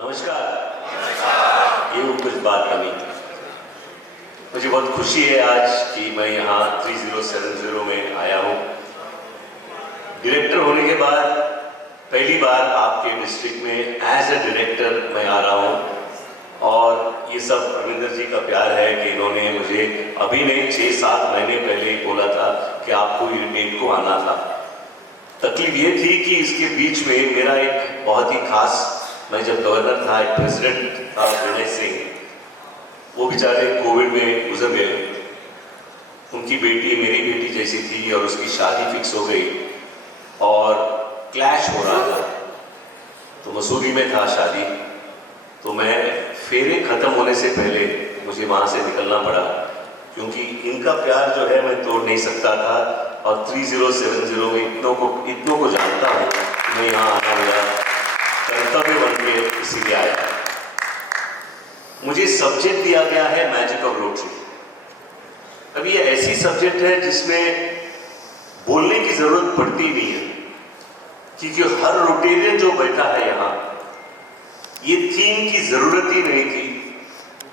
नमस्कार। ये कुछ बात बनी। मुझे बहुत खुशी है आज कि मैं यहाँ 3070 में आया हूँ। डायरेक्टर होने के बाद पहली बार आपके डिस्ट्रिक्ट में एज अ डायरेक्टर मैं आ रहा हूँ और ये सब रविंदर जी का प्यार है कि इन्होंने मुझे अभी नहीं 6-7 महीने पहले ही बोला था कि आपको ये डेट को आना था। तकलीफ ये थी कि इसके बीच में मेरा एक बहुत ही खास, मैं जब गवर्नर था, एक प्रेसिडेंट था विनय सिंह, वो बेचारे कोविड में गुजर गए। उनकी बेटी मेरी बेटी जैसी थी और उसकी शादी फिक्स हो गई और क्लैश हो रहा था। तो मसूरी में था शादी, तो मैं फेरे खत्म होने से पहले मुझे वहाँ से निकलना पड़ा क्योंकि इनका प्यार जो है मैं तोड़ नहीं सकता था और 3070 में इतनों को जानता हूँ कि मैं यहाँ आना मेरा कर्तव्य बन के इसीलिए आया। मुझे सब्जेक्ट दिया गया है मैजिक ऑफ रोटरी। अब ये ऐसी सब्जेक्ट है जिसमें बोलने की जरूरत पड़ती नहीं है क्योंकि हर रोटेरियन जो बैठा है यहाँ, ये थीम की जरूरत ही नहीं थी।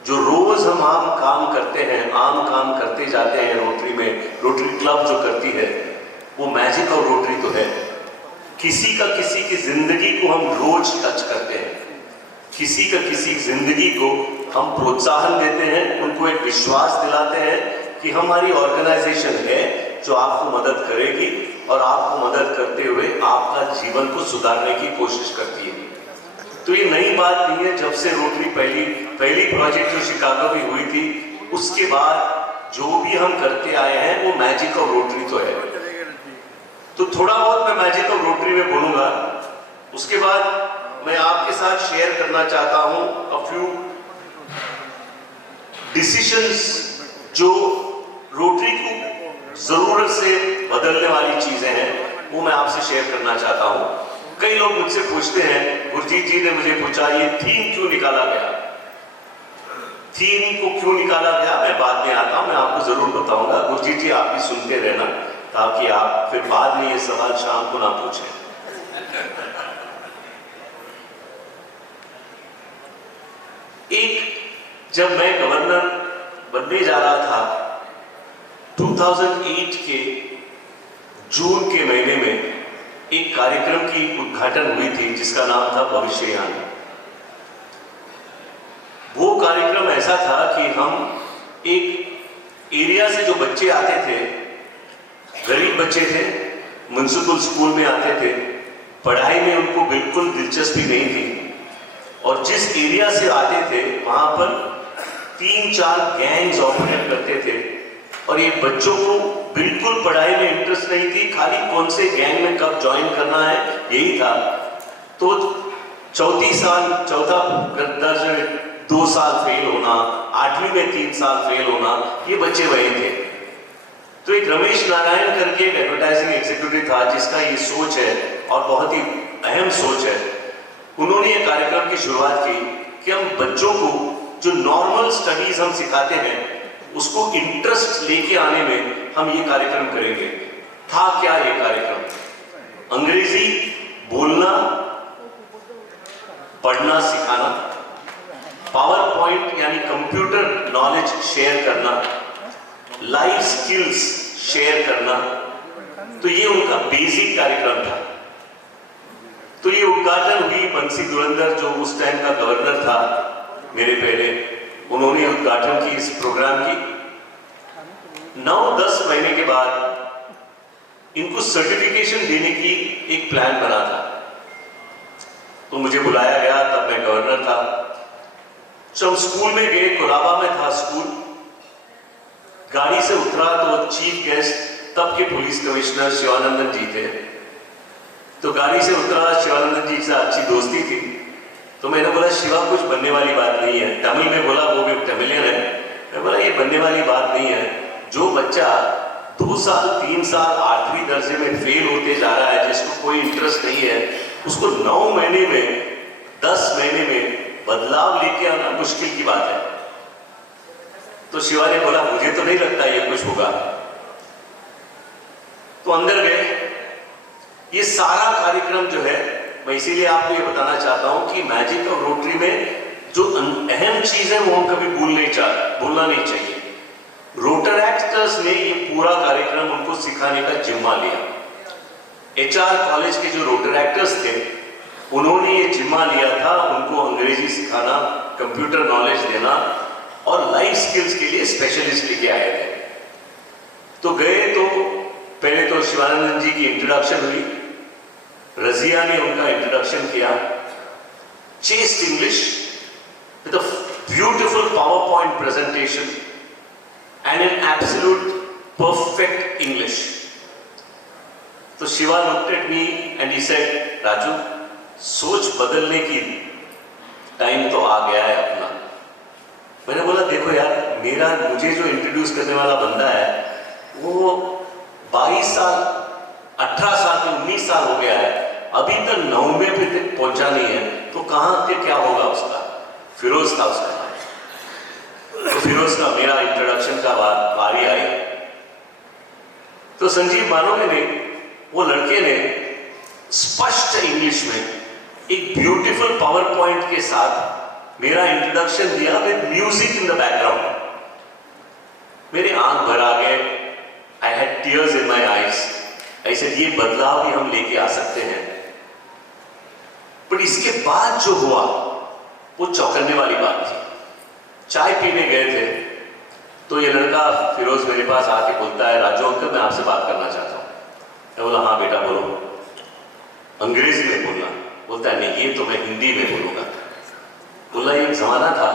जो रोज हम आम काम करते हैं, आम काम करते जाते हैं रोटरी में, रोटरी क्लब जो करती है, वो मैजिक ऑफ रोटरी तो है। किसी की जिंदगी को हम रोज टच करते हैं, किसी जिंदगी को हम प्रोत्साहन देते हैं, उनको एक विश्वास दिलाते हैं कि हमारी ऑर्गेनाइजेशन है जो आपको मदद करेगी और आपको मदद करते हुए आपका जीवन को सुधारने की कोशिश करती है। तो ये नई बात नहीं है। जब से रोटरी पहली प्रोजेक्ट जो शिकागो में हुई थी, उसके बाद जो भी हम करते आए हैं वो मैजिक ऑफ रोटरी तो है। तो थोड़ा बहुत मैं मैजिक ऑफ रोटरी में बोलूंगा, उसके बाद मैं आपके साथ शेयर करना चाहता हूं अ फ्यू डिसीजंस जो रोटरी को जरूरत से बदलने वाली चीजें हैं, वो मैं आपसे शेयर करना चाहता हूं। कई लोग मुझसे पूछते हैं, गुरजीत जी ने मुझे पूछा ये थीम क्यों निकाला गया, थीम को क्यों निकाला गया। मैं बाद में आता हूं, मैं आपको जरूर बताऊंगा। गुरजीत जी आप भी सुनते रहना ताकि आप फिर बाद में ये सवाल शाम को ना पूछें। जब मैं गवर्नर बनने जा रहा था 2008 के जून के महीने में, एक कार्यक्रम की उद्घाटन हुई थी जिसका नाम था भविष्ययान। वो कार्यक्रम ऐसा था कि हम एक एरिया से जो बच्चे आते थे, गरीब बच्चे थे, म्युनिसिपल स्कूल में आते थे, पढ़ाई में उनको बिल्कुल दिलचस्पी नहीं थी, और जिस एरिया से आते थे वहां पर 3-4 गैंग्स ऑपरेट करते थे और ये बच्चों को बिल्कुल पढ़ाई में इंटरेस्ट नहीं थी, खाली कौन से गैंग में कब ज्वाइन करना है यही था। तो चौथा दर्जे में 2 साल फेल होना, 8वीं में 3 साल फेल होना, ये बच्चे वही थे। तो एक रमेश नारायण करके एक एडवर्टाइजिंग एग्जीक्यूटिव था जिसका ये सोच है और बहुत ही अहम सोच है। उन्होंने ये कार्यक्रम की शुरुआत की कि हम बच्चों को जो नॉर्मल स्टडीज हम सिखाते हैं उसको इंटरेस्ट लेके आने में हम ये कार्यक्रम करेंगे। था क्या ये कार्यक्रम? अंग्रेजी बोलना पढ़ना सिखाना, पावर पॉइंट यानी कंप्यूटर नॉलेज शेयर करना, लाइफ स्किल्स शेयर करना। तो ये उनका बेसिक कार्यक्रम था। तो ये उद्घाटन हुई, बंसी धुरंधर जो उस टाइम का गवर्नर था मेरे पहले, उन्होंने उद्घाटन की इस प्रोग्राम की। 9-10 महीने के बाद इनको सर्टिफिकेशन देने की एक प्लान बना था, तो मुझे बुलाया गया। तब मैं गवर्नर था। जब स्कूल में गए, कोलाबा में था स्कूल, गाड़ी से उतरा तो चीफ गेस्ट तब के पुलिस कमिश्नर शिवानंदन जी थे। तो गाड़ी से उतरा, शिवानंदन जी से अच्छी दोस्ती थी, तो मैंने बोला शिवा कुछ बनने वाली बात नहीं है। तमिल में बोला, वो भी तमिलियन है। मैं बोला ये बनने वाली बात नहीं है। जो बच्चा 2 साल 3 साल 8वीं दर्जे में फेल होते जा रहा है, जिसको कोई इंटरेस्ट नहीं है, उसको 9 महीने में 10 महीने में बदलाव लेके आना मुश्किल की बात है। तो शिवा ने बोला मुझे तो नहीं लगता ये कुछ होगा। तो अंदर गए। ये सारा कार्यक्रम जो है मैं इसीलिए आपको ये बताना चाहता हूँ कि मैजिक ऑफ रोटरी में जो अहम चीज है वो हम कभी भूलना नहीं चाहिए। रोटर एक्टर्स ने ये पूरा कार्यक्रम उनको सिखाने का जिम्मा लिया। HR कॉलेज के जो रोटर एक्टर्स थे उन्होंने ये जिम्मा लिया था, उनको अंग्रेजी सिखाना, कंप्यूटर नॉलेज देना और लाइफ स्किल्स के लिए स्पेशलिस्ट लेके आए थे। तो गए तो पहले तो शिवानंद जी की इंट्रोडक्शन हुई, रजिया ने उनका इंट्रोडक्शन किया, chest English with a beautiful power point presentation and in absolute perfect English. So Shiva looked at me and he said, Raju, सोच बदलने की टाइम तो आ गया है अपना। मैंने बोला देखो यार, मुझे जो इंट्रोड्यूस करने वाला बंदा है वो 22 साल 18 साल 19 साल हो गया है, अभी तक 9वें पे तक पहुंचा नहीं है, तो कहाँ पे क्या होगा उसका। फिरोज था उसका, तो फिरोज का मेरा इंट्रोडक्शन का बारी आई। तो संजीव मानोगे नहीं, वो लड़के ने स्पष्ट इंग्लिश में एक ब्यूटीफुल पावर पॉइंट के साथ मेरा इंट्रोडक्शन दिया with music in the background. मेरे आंख भर आ गए, I had tears in my eyes. ऐसे ये बदलाव भी हम लेके आ सकते हैं। पर इसके बाद जो हुआ वो चौंकाने वाली बात थी। चाय पीने गए थे तो ये लड़का फिरोज मेरे पास आके बोलता है, राजू अंकल मैं आपसे बात करना चाहता हूँ। मैं बोला हाँ बेटा बोलो। अंग्रेजी में बोलना। बोलता है नहीं, ये तो मैं हिंदी में बोलूँगा। बोला एक जमाना था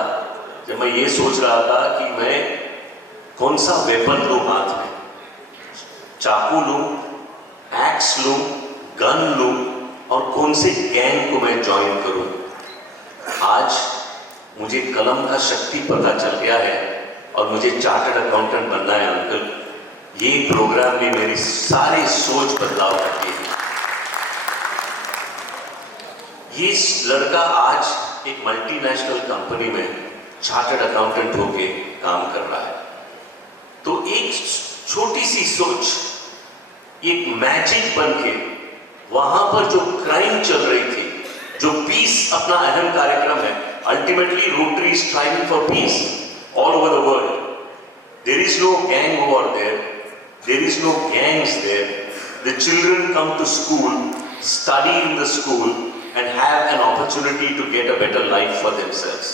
जब मैं ये सोच रहा था कि मैं कौन सा वेपन लूँ हाथ में, चाकू लूँ, एक्स लूँ, गन लूँ और कौन से गैंग को मैं ज्वाइन करूँ। आज मुझे कलम का शक्ति पता चल गया है और मुझे चार्टर्ड अकाउंटेंट बनना है अंकल। ये प्रोग्राम ने मेरी सारी सोच बदलाव कर दी है। ये लड़का आज एक मल्टीनेशनल कंपनी में चार्टर्ड अकाउंटेंट होके काम कर रहा है। तो एक छोटी सी सोच एक मैजिक बन के वहां पर जो क्राइम चल रही थी, जो पीस अपना अहम कार्यक्रम है, ultimately Rotary is striving for peace all over the world. There is no gang over there, there is no gangs there. The children come to school, study in the school and have an opportunity to get a better life for themselves.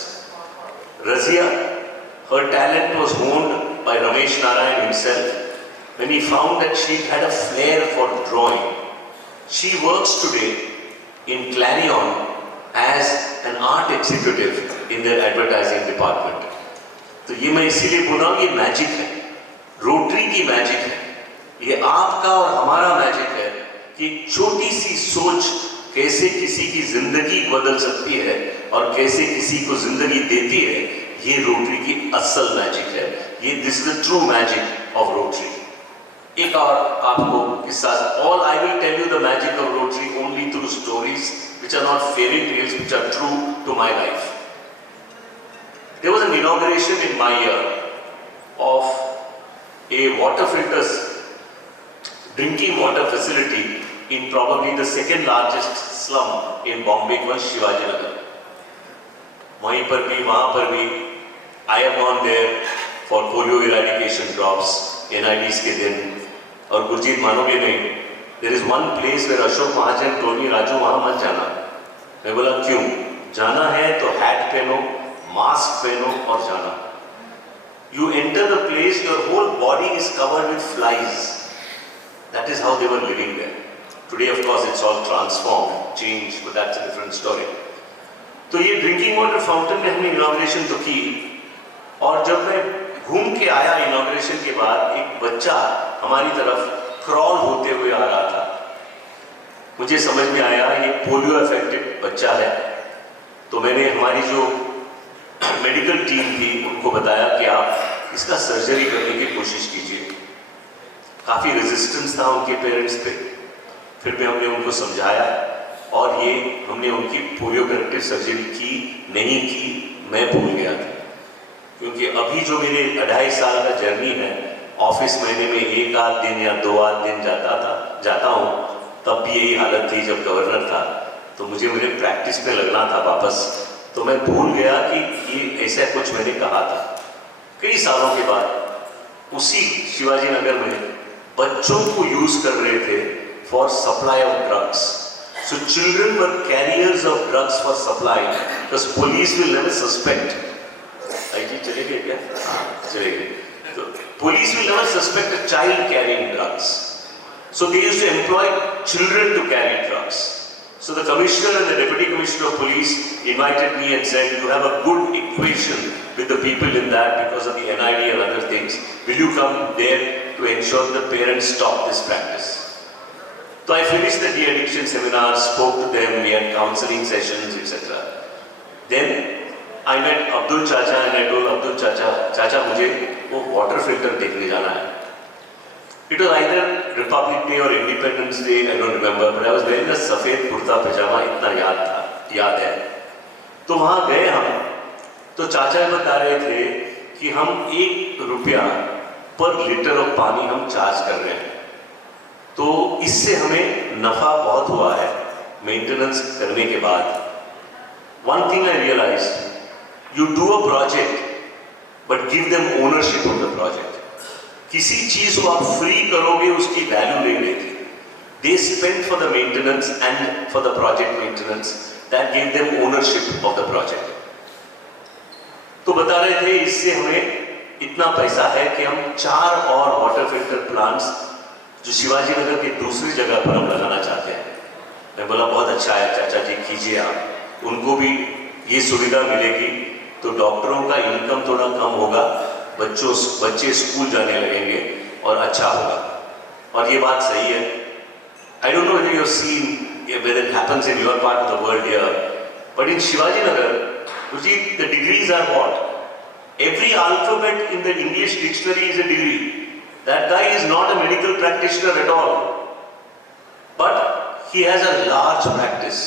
Razia, her talent was honed by Ramesh Narayan himself when he found that she had a flair for drawing. She works today in Clarion as an art executive in their advertising department. तो ये मैं इसीलिए बोल रहा हूँ, ये magic है, rotary की मैजिक है, ये आपका और हमारा मैजिक है कि छोटी सी सोच कैसे किसी की जिंदगी बदल सकती है और कैसे किसी को जिंदगी देती है। ये रोटरी की असल मैजिक है। ये this is the true magic of Rotary. एक और आपको किस्सा, all I will tell you the magic of Rotary only through stories which are not fairy tales, which are true to my life. There was an inauguration in my year of a water filters drinking water facility in probably the second largest slum in Bombay, called Shivaji Nagar. वहीं पर भी वहाँ पर भी I have gone there for polio eradication drops, NIDs के दिन। और गुरजीत मानोगे नहीं, there is one place where Ashok Mahajan told me, Raju वहाँ मत जाना। मैं बोला क्यों? जाना है तो हैट पहनो, मास्क पहनो और जाना। You enter the place, your whole body is covered with flies. That is how they were living there. Today of course it's all transformed, changed, but that's a different story. तो ये drinking water fountain में हमने inauguration तो की, और जब मैं घूम के आया इनॉग्रेशन के बाद, एक बच्चा हमारी तरफ क्रॉल होते हुए आ रहा था। मुझे समझ में आया ये पोलियो अफेक्टेड बच्चा है। तो मैंने हमारी जो मेडिकल टीम थी उनको बताया कि आप इसका सर्जरी करने की कोशिश कीजिए। काफ़ी रेजिस्टेंस था उनके पेरेंट्स पे, फिर भी हमने उनको समझाया और ये हमने उनकी पोलियो करेक्टिव सर्जरी की नहीं की, मैं भूल गया था। क्योंकि अभी जो मेरे 2.5 साल का जर्नी है, ऑफिस महीने में 1 आध दिन या 2 आध दिन जाता हूँ, तब भी यही हालत थी जब गवर्नर था। तो मुझे प्रैक्टिस पे लगना था वापस, तो मैं भूल गया कि ये ऐसा कुछ मैंने कहा था। कई सालों के बाद उसी शिवाजी नगर में बच्चों को यूज कर रहे थे for supply of drugs. So children were carriers of drugs for supply, because police will never suspect. जी चले गए क्या? चले गए। तो police will never suspect a child carrying drugs, so they used to employ children to carry drugs. So the commissioner and the deputy commissioner of police invited me and said, you have a good equation with the people in that because of the NID and other things. Will you come there to ensure the parents stop this practice? So I finished the de-addiction seminar, spoke to them, we had counseling sessions, etc. Then I met Abdul Chacha and I told Abdul Chacha, Chacha मुझे वो water filter देखने जाना है. It was either Republic Day or Independence Day, I don't remember, but I was wearing a सफेद कुर्ता पजामा, इतना याद है। तो वहाँ गए हम, तो चाचा बता रहे थे कि हम ₹1 पर लीटर ऑफ पानी हम चार्ज कर रहे हैं, तो इससे हमें नफा बहुत हुआ है मेंटेनेंस करने के बाद। One thing I realized, you do a project, but give them ownership of the project. किसी चीज को आप फ्री करोगे उसकी वैल्यू नहीं रहती। They spent for the maintenance and for the project maintenance, that gave them ownership of the project. तो बता रहे थे इससे हमें इतना पैसा है कि हम 4 और वाटर फिल्टर प्लांट्स जो शिवाजी नगर की दूसरी जगह पर हम लगाना चाहते हैं। मैं बोला बहुत अच्छा है चाचा जी, कीजिए आप, उनको भी ये सुविधा मिलेगी तो डॉक्टरों का इनकम थोड़ा कम होगा, बच्चे स्कूल जाने लगेंगे और अच्छा होगा। और ये बात सही है। I don't know whether you have seen whether it happens in your part of the world here, but in Shivaji Nagar, you see the degrees are what? Every alphabet in the English dictionary is a degree. That guy is not a medical practitioner at all, but he has a large practice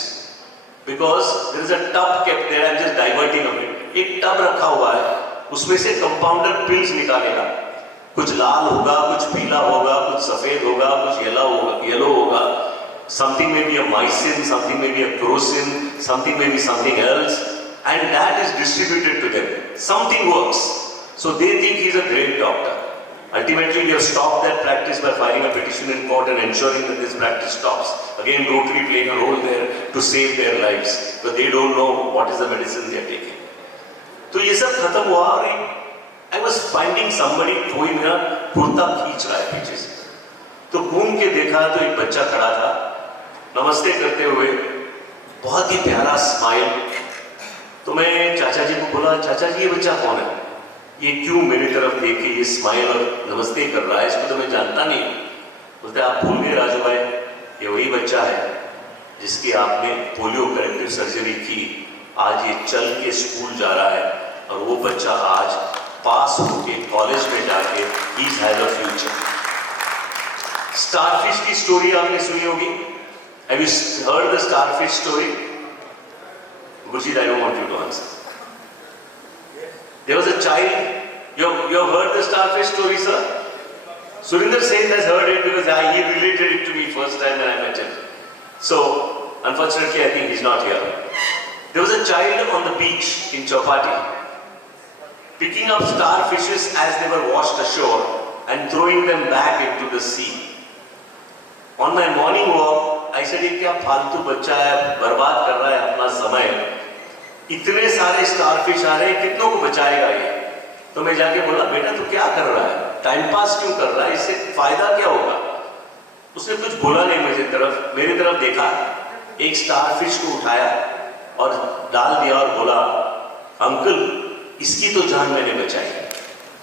because there is a tub kept there. I'm just diverting a bit. एक tub रखा हुआ है, उसमें से compounder pills निकालेगा, कुछ लाल होगा, कुछ पीला होगा, कुछ सफेद होगा, कुछ येलो होगा, something may be a mycin, something may be a crocin, something may be something else, and that is distributed to them. Something works, so they think he's a great doctor. Ultimately, we have stopped that practice by filing a petition in court and ensuring that this practice stops. Again, Rotary playing a role there to save their lives, but they don't know what is the medicine they are taking. तो ये सब खत्म हुआ और I was finding somebody, कोई मेरा कुर्ता खींच रहा है पीछे से, तो घूम के देखा तो एक बच्चा खड़ा था, नमस्ते करते हुए, बहुत ही प्यारा स्माइल। तो मैं चाचा जी को बोला, चाचा जी ये बच्चा कौन है, ये क्यों मेरी तरफ देख के ये स्माइल और नमस्ते कर रहा है, इसको तो मैं जानता नहीं। बोलते आप भूल गए राजू भाई, ये वही बच्चा है जिसकी आपने पोलियो करेक्टिव सर्जरी की, आज ये चल के स्कूल जा रहा है और वो बच्चा आज पास होके कॉलेज में जाके he has a future. Starfish की स्टोरी आपने सुनी होगी। Have you heard the starfish story? Gurjeet, I don't want you to answer. There was a child. You have heard the starfish story, sir? Surinder Seth has heard it because he related it to me first time when I met him. So, unfortunately, I think he's not here. There was a child on the beach in Chowpatty picking up starfishes as they were washed ashore and throwing them back into the sea. On my morning walk, I said, ये क्या फालतू बच्चा है, बर्बाद कर रहा है अपना समय, इतने सारे स्टारफिश आ रहे हैं, कितनों को बचाएगा ये। तो मैं जाके बोला, बेटा तू क्या कर रहा है, टाइम पास क्यों कर रहा है, इससे फायदा क्या होगा। उसने कुछ बोला नहीं, मेरी तरफ देखा, एक स्टारफिश को उठाया और डाल दिया और बोला, अंकल इसकी तो जान मैंने बचाई।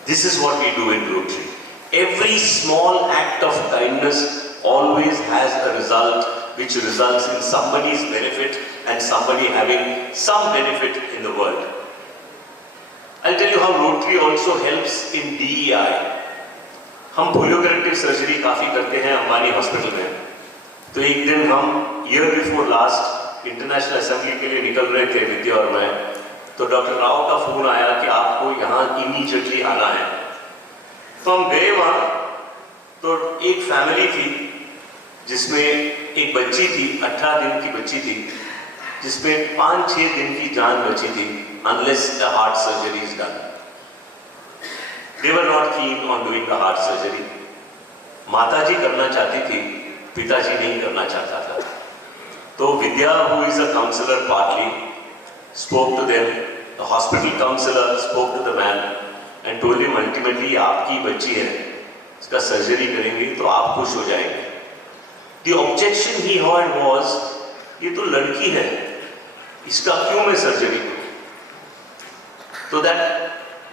This is what we do in Rotary. Every small act of kindness always has a result which results in somebody's benefit and somebody having some benefit in the world. I'll tell you how Rotary also helps in DEI. हम polio corrective surgery काफी करते हैं Ambani hospital में। तो एक दिन हम year before last international assembly के लिए निकल रहे थे विद्या और मैं, तो डॉक्टर राव का फोन आया कि आपको यहाँ इमीडिएटली आना है। तो हम गए वहाँ, तो एक फैमिली थी जिसमें एक बच्ची थी, 18 दिन की बच्ची थी, जिसमें 5-6 दिन की जान बची थी, unless the heart surgery is done. They were not keen on doing the heart surgery. माताजी करना चाहती थी, पिताजी नहीं करना चाहता था. तो विद्या, who is a counselor partly, spoke to them. The hospital counselor spoke to the man and told him ultimately आपकी बच्ची है, इसका सर्जरी करेंगे तो आप खुश हो जाएंगे. The objection he heard was, ये तो लड़की है, इसका क्यों मैं सर्जरी करूं? So that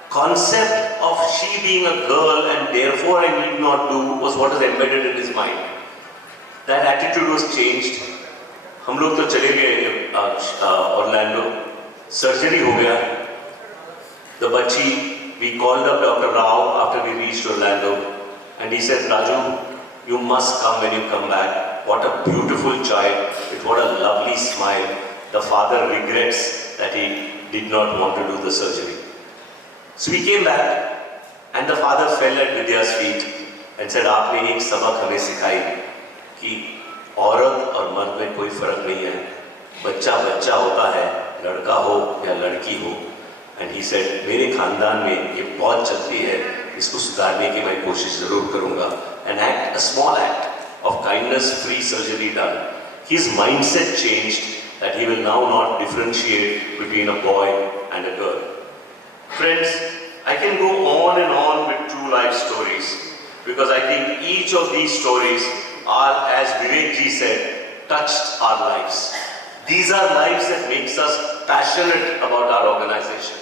concept of she being a girl and therefore I need not do was what was embedded in his mind. That attitude was changed. हम लोग तो चले गए ऑर्लैंडो, सर्जरी हो गया. The बच्ची, we called up Dr. Rao after we reached Orlando and he said, Raju, you must come when you come back. What a beautiful child, with what a lovely smile. The father regrets that he did not want to do the surgery. So we came back and the father fell at Vidya's feet and said, आपने एक सबक हमें सिखाई कि औरत और मर्द में कोई फर्क नहीं है, बच्चा बच्चा होता है, लड़का हो या लड़की हो. And he said, मेरे खानदान में ये बहुत चलती है, इसको सुधारने की मैं कोशिश जरूर करूँगा. An act, a small act of kindness, free surgery done. His mindset changed that he will now not differentiate between a boy and a girl. Friends, I can go on and on with true life stories because I think each of these stories are, as Vivek ji said, touched our lives. These are lives that makes us passionate about our organization.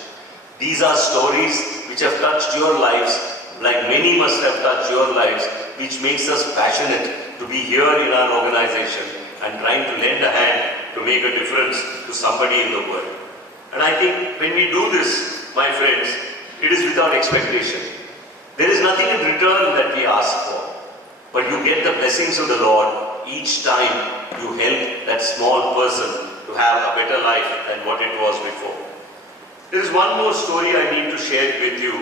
These are stories which have touched your lives, like many must have touched your lives, which makes us passionate to be here in our organization and trying to lend a hand to make a difference to somebody in the world. And I think when we do this, my friends, it is without expectation. There is nothing in return that we ask for, but you get the blessings of the Lord each time you help that small person to have a better life than what it was before. There is one more story I need to share with you,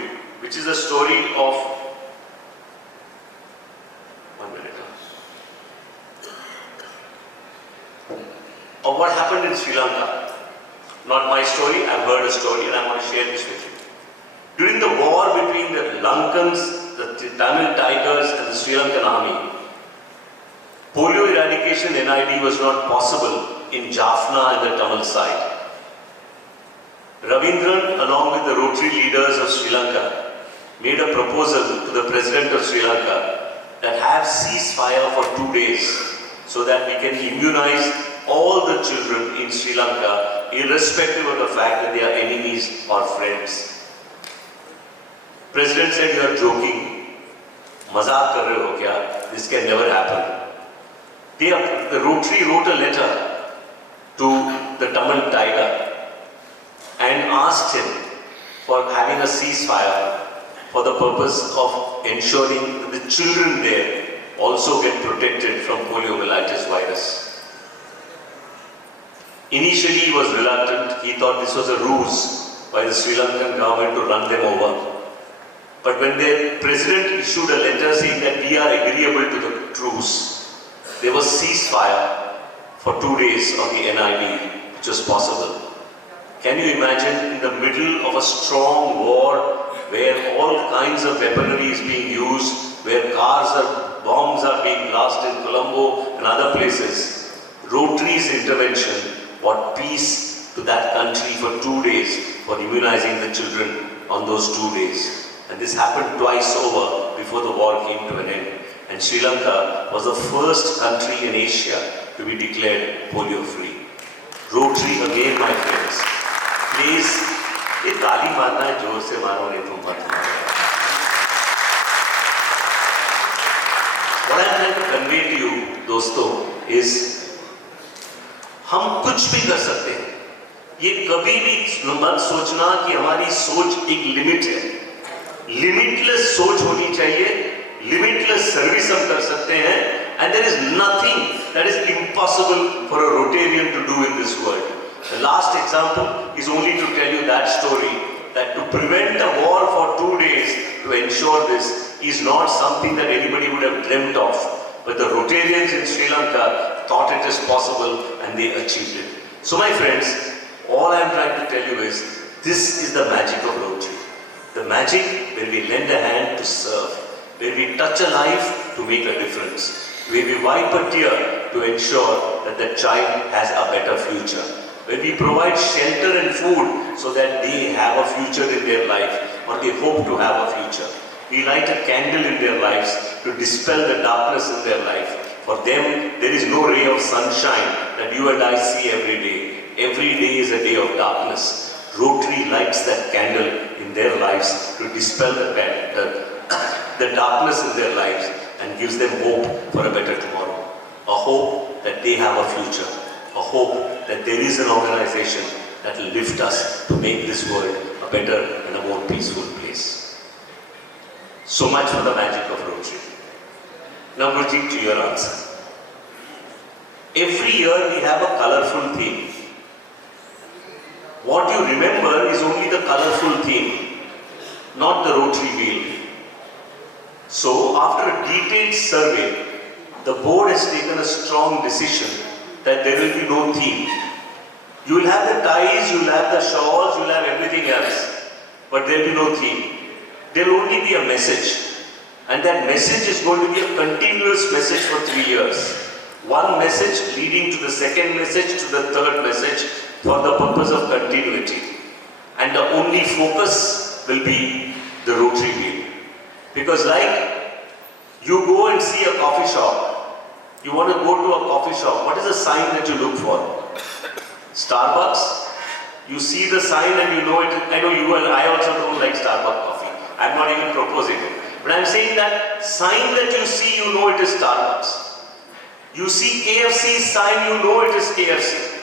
which is a story of what happened in Sri Lanka. Not my story, I've heard a story and I want to share this with you. During the war between the Lankans, the Tamil Tigers and the Sri Lankan army, polio eradication NID was not possible in Jaffna and the Tamil side. Ravindran, along with the Rotary leaders of Sri Lanka, made a proposal to the President of Sri Lanka that have ceasefire for 2 days so that we can immunize all the children in Sri Lanka, irrespective of the fact that they are enemies or friends. President said, you are joking. Mazak kar rahe ho kya? This can never happen. The Rotary wrote a letter to the Tamil Tiger and asked him for having a ceasefire for the purpose of ensuring that the children there also get protected from poliomyelitis virus. Initially he was reluctant. He thought this was a ruse by the Sri Lankan government to run them over. But when the president issued a letter saying that we are agreeable to the truce, there was ceasefire for 2 days of the NID, which was possible. Can you imagine in the middle of a strong war where all kinds of weaponry is being used, where bombs are being blasted in Colombo and other places, Rotary's intervention brought peace to that country for 2 days for immunizing the children on those 2 days. And this happened twice over before the war came to an end. And Sri Lanka was the first country in Asia to be declared polio-free. Rotary again, my friends. Please, ये ताली मारना है, जोर से मारो, नहीं तो मत मारो. What I am trying to convey to you, दोस्तों, is हम कुछ भी कर सकते हैं. ये कभी भी मत सोचना कि हमारी सोच एक लिमिट है. लिमिटलेस सोच होनी चाहिए. लिमिटलेस सर्विस हम कर सकते हैं. And there is nothing that is impossible for a Rotarian to do in this world. The last example is only to tell you that story, that to prevent a war for 2 days, to ensure this, is not something that anybody would have dreamt of. But the Rotarians in Sri Lanka thought it is possible and they achieved it. So my friends, all I am trying to tell you is, this is the magic of Rotary. The magic where we lend a hand to serve, where we touch a life to make a difference, where we wipe a tear to ensure that the child has a better future, where we provide shelter and food so that they have a future in their life, or they hope to have a future. We light a candle in their lives to dispel the darkness in their life. For them, there is no ray of sunshine that you and I see every day. Every day is a day of darkness. Rotary lights that candle in their lives to dispel the darkness in their lives and gives them hope for a better tomorrow. A hope that they have a future. A hope that there is an organization that will lift us to make this world a better and a more peaceful place. So much for the magic of Rotary. Now, Gurji, to your answer. Every year we have a colorful theme. What you remember is only the colorful theme, not the Rotary wheel. So, after a detailed survey, the board has taken a strong decision that there will be no theme. You will have the ties, you will have the shawls, you will have everything else, but there will be no theme. There will only be a message. And that message is going to be a continuous message for 3 years. One message leading to the second message, to the third message, for the purpose of continuity. And the only focus will be the Rotary wheel. Because like you go and see a coffee shop, you want to go to a coffee shop, what is the sign that you look for? Starbucks? You see the sign and you know it. I know you and I also don't like Starbucks coffee. I'm not even proposing it. But I'm saying that sign that you see, you know it is Starbucks. You see KFC sign, you know it is KFC.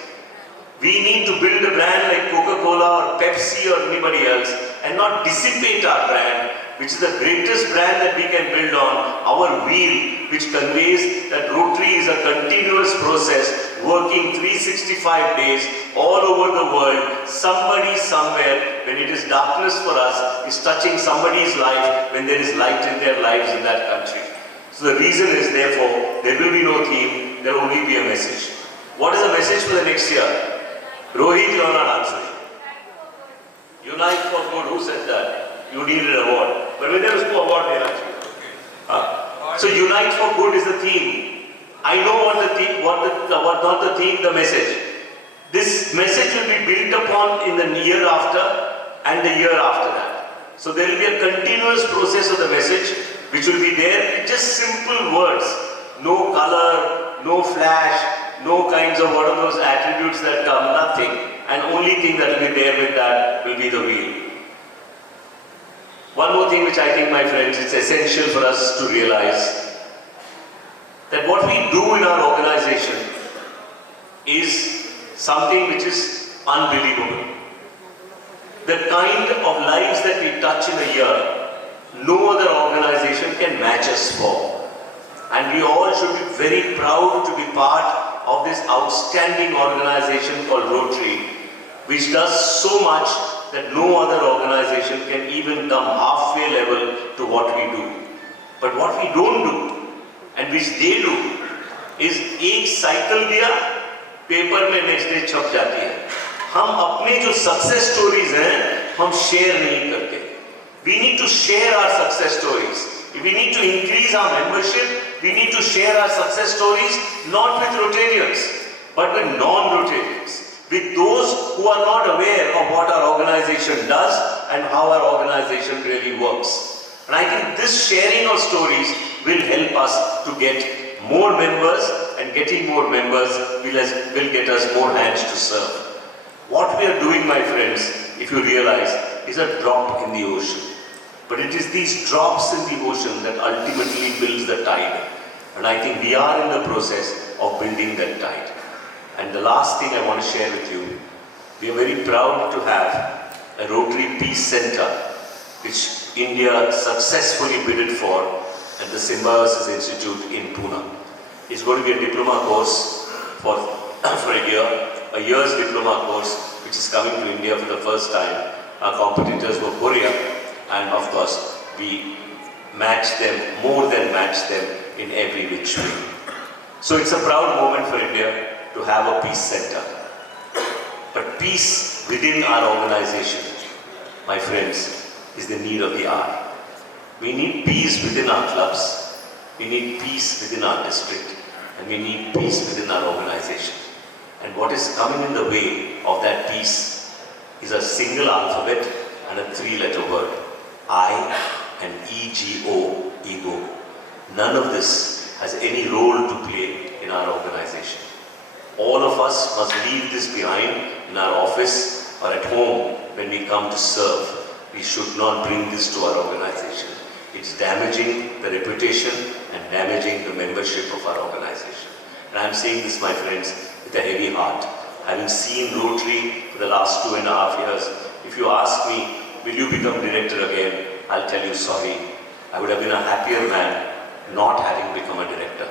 We need to build a brand like Coca-Cola or Pepsi or anybody else and not dissipate our brand, which is the greatest brand that we can build on, our wheel, which conveys that Rotary is a continuous process, working 365 days all over the world. Somebody somewhere, when it is darkness for us, is touching somebody's life when there is light in their lives in that country. So the reason is, therefore, there will be no theme, there will only be a message. What is the message for the next year? Rohit, you are not answering. Unite for Good, who said that? You need an award. But when there is no award, they are. So Unite for Good is the theme. I know what the theme, not the theme, the message. This message will be built upon in the year after and the year after that. So there will be a continuous process of the message which will be there, just simple words. No color, no flash, no kinds of what are those attributes that come, nothing. And only thing that will be there with that will be the wheel. One more thing which I think, my friends, it's essential for us to realize that what we do in our organization is something which is unbelievable. The kind of lives that we touch in a year, no other organization can match us for. And we all should be very proud to be part of this outstanding organization called Rotary, which does so much that no other organization can even come halfway level to what we do. But what we don't do, and which they do, is एक cycle दिया, paper में next day छप जाती है. हम अपने जो success stories हैं, हम share नहीं करते. We need to share our success stories. If we need to increase our membership, we need to share our success stories not with Rotarians, but with non-Rotarians. With those who are not aware of what our organization does and how our organization really works. And I think this sharing of stories will help us to get more members, and getting more members will get us more hands to serve. What we are doing, my friends, if you realize, is a drop in the ocean. But it is these drops in the ocean that ultimately builds the tide. And I think we are in the process of building that tide. And the last thing I want to share with you, we are very proud to have a Rotary Peace Center, which India successfully bid for at the Symbiosis Institute in Pune. It's going to be a diploma course for a year's diploma course, which is coming to India for the first time. Our competitors were Korea, and of course, we match them, more than match them in every which way. So it's a proud moment for India to have a peace center. peace within our organization, my friends, is the need of the hour. We need peace within our clubs, we need peace within our district, and we need peace within our organization. And what is coming in the way of that peace is a single alphabet and a 3-letter word, I and EGO, ego. None of this has any role to play in our organization. All of us must leave this behind in our office or at home when we come to serve. We should not bring this to our organization. It's damaging the reputation and damaging the membership of our organization. And I'm saying this, my friends, with a heavy heart. Having seen Rotary for the last 2.5 years, if you ask me, will you become director again? I'll tell you sorry. I would have been a happier man not having become a director.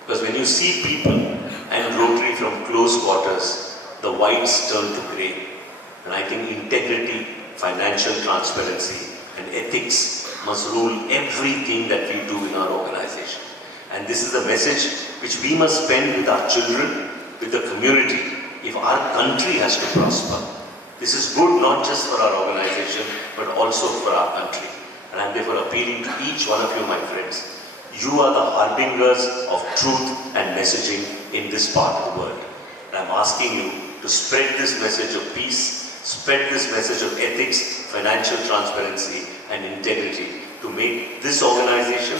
Because when you see people and Rotary from close quarters, the whites turn to grey. And I think integrity, financial transparency and ethics must rule everything that we do in our organization. And this is a message which we must spend with our children, with the community, if our country has to prosper. This is good not just for our organization, but also for our country. And I'm therefore appealing to each one of you, my friends. You are the harbingers of truth and messaging in this part of the world. And I'm asking you to spread this message of peace, spread this message of ethics, financial transparency and integrity to make this organization,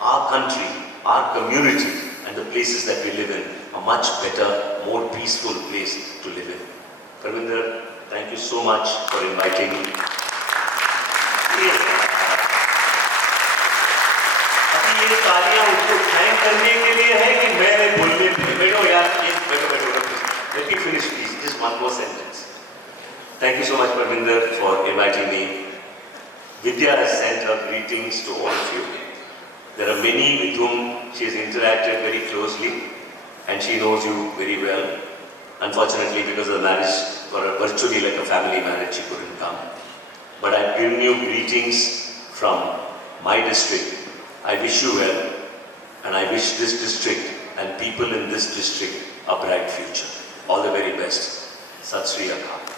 our country, our community and the places that we live in a much better, more peaceful place to live in. Parminder, thank you so much for inviting me. ये तालियां उनको thank करने के लिए है कि मैं बोलने पे बैठो यार बैठो let me finish please, just one more sentence. Thank you so much Parminder for inviting me. Vidya has sent her greetings to all of you. There are many with whom she has interacted very closely and she knows you very well. Unfortunately, because of the marriage, or virtually like a family marriage, she couldn't come. But I've given you greetings from my district. I wish you well, and I wish this district and people in this district a bright future. All the very best. Sat Sri Akal.